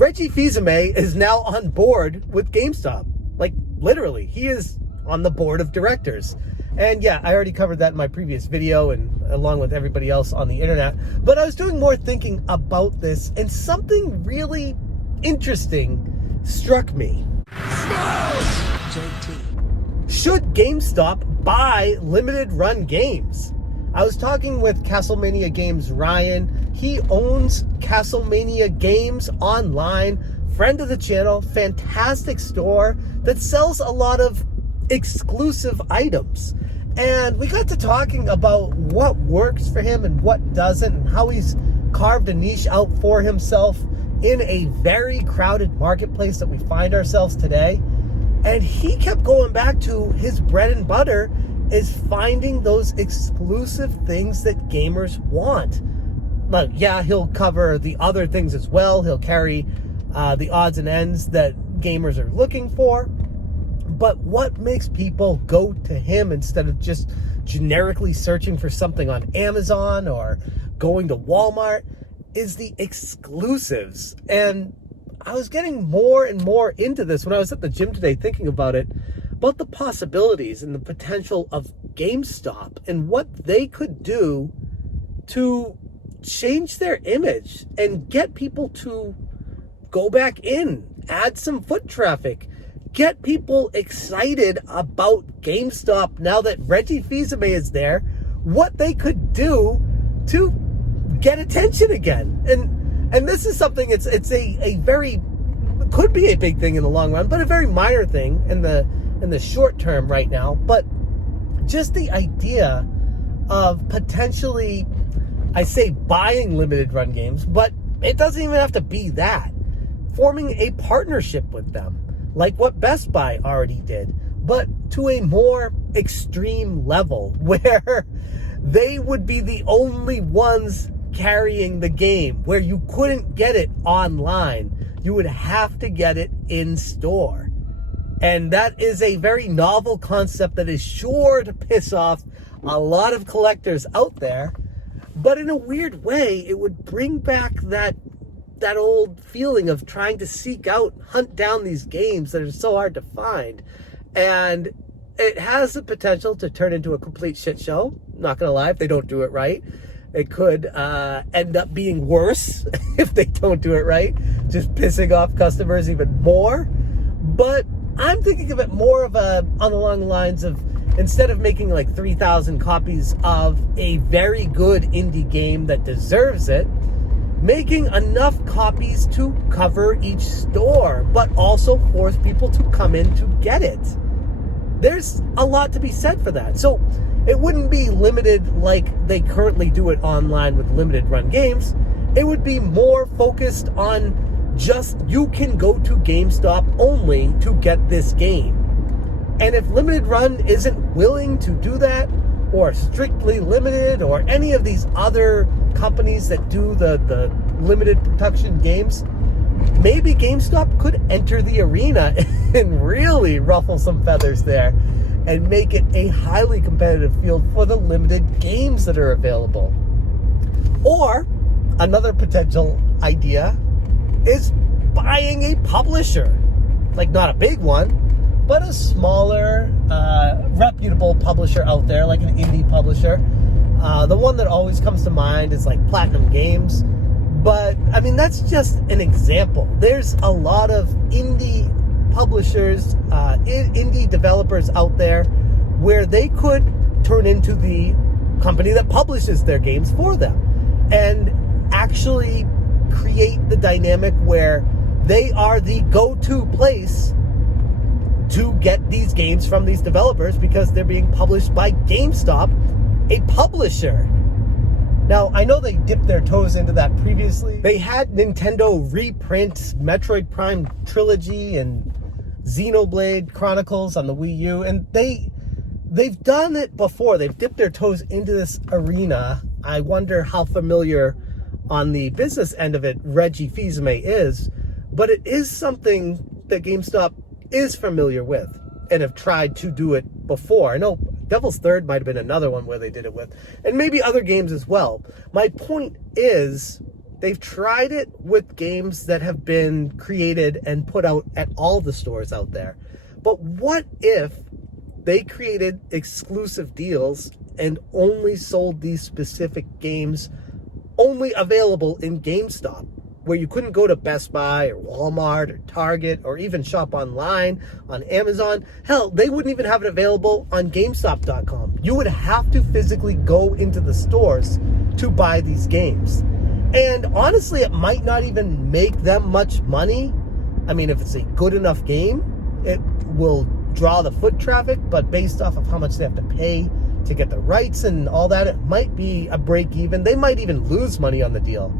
Reggie Fils Aime is now on board with GameStop. Like, literally, he is on the board of directors. And yeah, I already covered that in my previous video and along with everybody else on the internet. But I was doing more thinking about this, and something really interesting struck me. Should GameStop buy limited run games? I was talking with Castlemania Games Ryan. He owns Castlemania Games online, friend of the channel, fantastic store that sells a lot of exclusive items. And we got to talking about what works for him and what doesn't, and how he's carved a niche out for himself in a very crowded marketplace that we find ourselves today. And he kept going back to his bread and butter is finding those exclusive things that gamers want. Like, yeah, he'll cover the other things as well. He'll carry the odds and ends that gamers are looking for. But what makes people go to him instead of just generically searching for something on Amazon or going to Walmart is the exclusives. And I was getting more and more into this when I was at the gym today thinking about it, about the possibilities and the potential of GameStop and what they could do to change their image and get people to go back in, add some foot traffic, get people excited about GameStop now that Reggie Fils Aime is there, what they could do to get attention again. And this is something, it's a very, could be a big thing in the long run, but a very minor thing in the short term right now. But just the idea of potentially, I say buying limited run games, but it doesn't even have to be that. Forming a partnership with them, like what Best Buy already did, but to a more extreme level where they would be the only ones carrying the game, where you couldn't get it online. You would have to get it in store. And that is a very novel concept that is sure to piss off a lot of collectors out there. But in a weird way, it would bring back that old feeling of trying to seek out, hunt down these games that are so hard to find. And it has the potential to turn into a complete shit show. Not gonna lie, if they don't do it right. It could end up being worse if they don't do it right, just pissing off customers even more. But I'm thinking of it more of along the lines of, instead of making like 3,000 copies of a very good indie game that deserves it, making enough copies to cover each store, but also force people to come in to get it. There's a lot to be said for that. So it wouldn't be limited like they currently do it online with limited run games. It would be more focused on just, you can go to GameStop only to get this game. And if limited run isn't willing to do that, or strictly limited, or any of these other companies that do the limited production games, maybe GameStop could enter the arena and really ruffle some feathers there and make it a highly competitive field for the limited games that are available. Or another potential idea is buying a publisher, like not a big one, but a smaller, reputable publisher out there, like an indie publisher. The one that always comes to mind is like Platinum Games. But, I mean, that's just an example. There's a lot of indie publishers, indie developers out there where they could turn into the company that publishes their games for them and actually create the dynamic where they are the go-to place to get these games from these developers because they're being published by GameStop, a publisher. Now, I know they dipped their toes into that previously. They had Nintendo reprint Metroid Prime Trilogy and Xenoblade Chronicles on the Wii U, and they've done it before. They've dipped their toes into this arena. I wonder how familiar on the business end of it Reggie Fils Aime is, but it is something that GameStop is familiar with and have tried to do it before. I know Devil's Third might have been another one where they did it with, and maybe other games as well. My point is, They've tried it with games that have been created and put out at all the stores out there. But what if they created exclusive deals and only sold these specific games only available in GameStop, where you couldn't go to Best Buy or Walmart or Target or even shop online on Amazon? Hell, they wouldn't even have it available on GameStop.com. You would have to physically go into the stores to buy these games. And honestly, it might not even make them much money. I mean, if it's a good enough game, it will draw the foot traffic, but based off of how much they have to pay to get the rights and all that, it might be a break even. They might even lose money on the deal.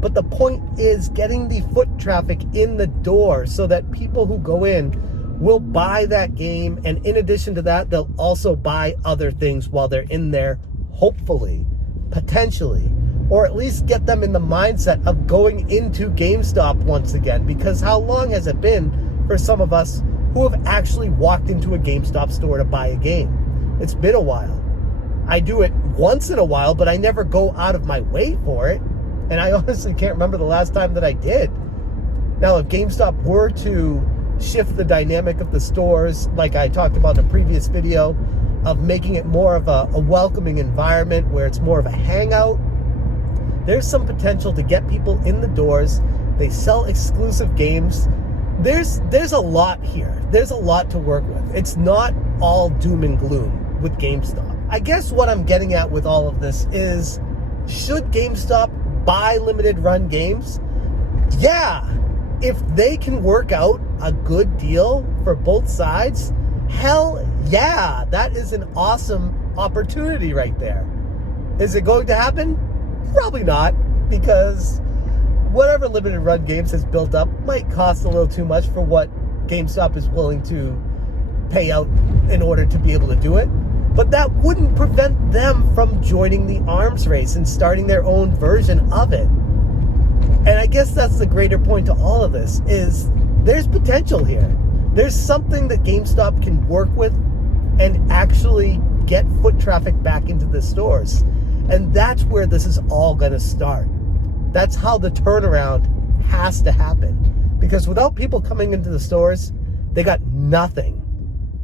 But the point is getting the foot traffic in the door so that people who go in will buy that game. And in addition to that, they'll also buy other things while they're in there, hopefully, potentially, or at least get them in the mindset of going into GameStop once again. Because how long has it been for some of us who have actually walked into a GameStop store to buy a game? It's been a while. I do it once in a while, but I never go out of my way for it. And I honestly can't remember the last time that I did. Now, if GameStop were to shift the dynamic of the stores, like I talked about in a previous video, of making it more of a welcoming environment where it's more of a hangout, there's some potential to get people in the doors. They sell exclusive games. There's a lot here. There's a lot to work with. It's not all doom and gloom with GameStop. I guess what I'm getting at with all of this is, should GameStop buy limited run games? Yeah, if they can work out a good deal for both sides, hell yeah, that is an awesome opportunity right there. Is it going to happen? Probably not, because whatever limited run games has built up might cost a little too much for what GameStop is willing to pay out in order to be able to do it. But that wouldn't prevent them from joining the arms race and starting their own version of it. And I guess that's the greater point to all of this, is there's potential here. There's something that GameStop can work with and actually get foot traffic back into the stores. And that's where this is all going to start. That's how the turnaround has to happen. Because without people coming into the stores, they got nothing.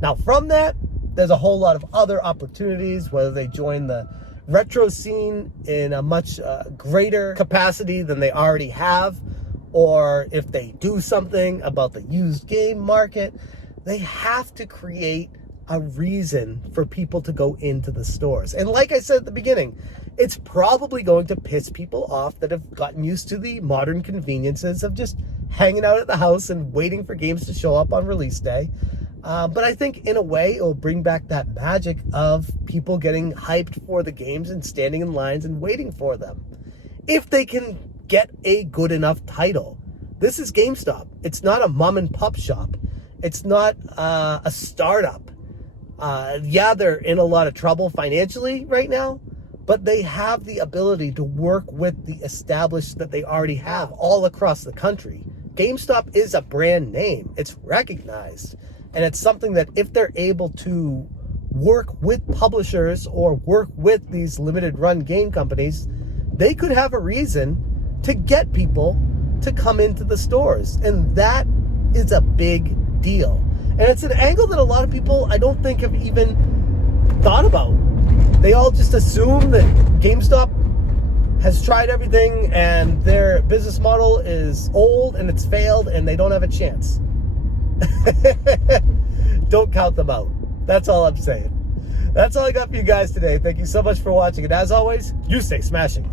Now, from that, there's a whole lot of other opportunities, whether they join the retro scene in a much greater capacity than they already have, or if they do something about the used game market. They have to create a reason for people to go into the stores. And like I said at the beginning, it's probably going to piss people off that have gotten used to the modern conveniences of just hanging out at the house and waiting for games to show up on release day. But I think in a way it will bring back that magic of people getting hyped for the games and standing in lines and waiting for them. If they can get a good enough title. This is GameStop. It's not a mom and pop shop. It's not a startup. Yeah, they're in a lot of trouble financially right now, but they have the ability to work with the established that they already have all across the country. GameStop is a brand name. It's recognized. And it's something that if they're able to work with publishers or work with these limited run game companies, they could have a reason to get people to come into the stores. And that is a big deal. And it's an angle that a lot of people, I don't think, have even thought about. They all just assume that GameStop has tried everything and their business model is old and it's failed and they don't have a chance. Don't count them out. That's all I'm saying. That's all I got for you guys today. Thank you so much for watching. And as always, you stay smashing.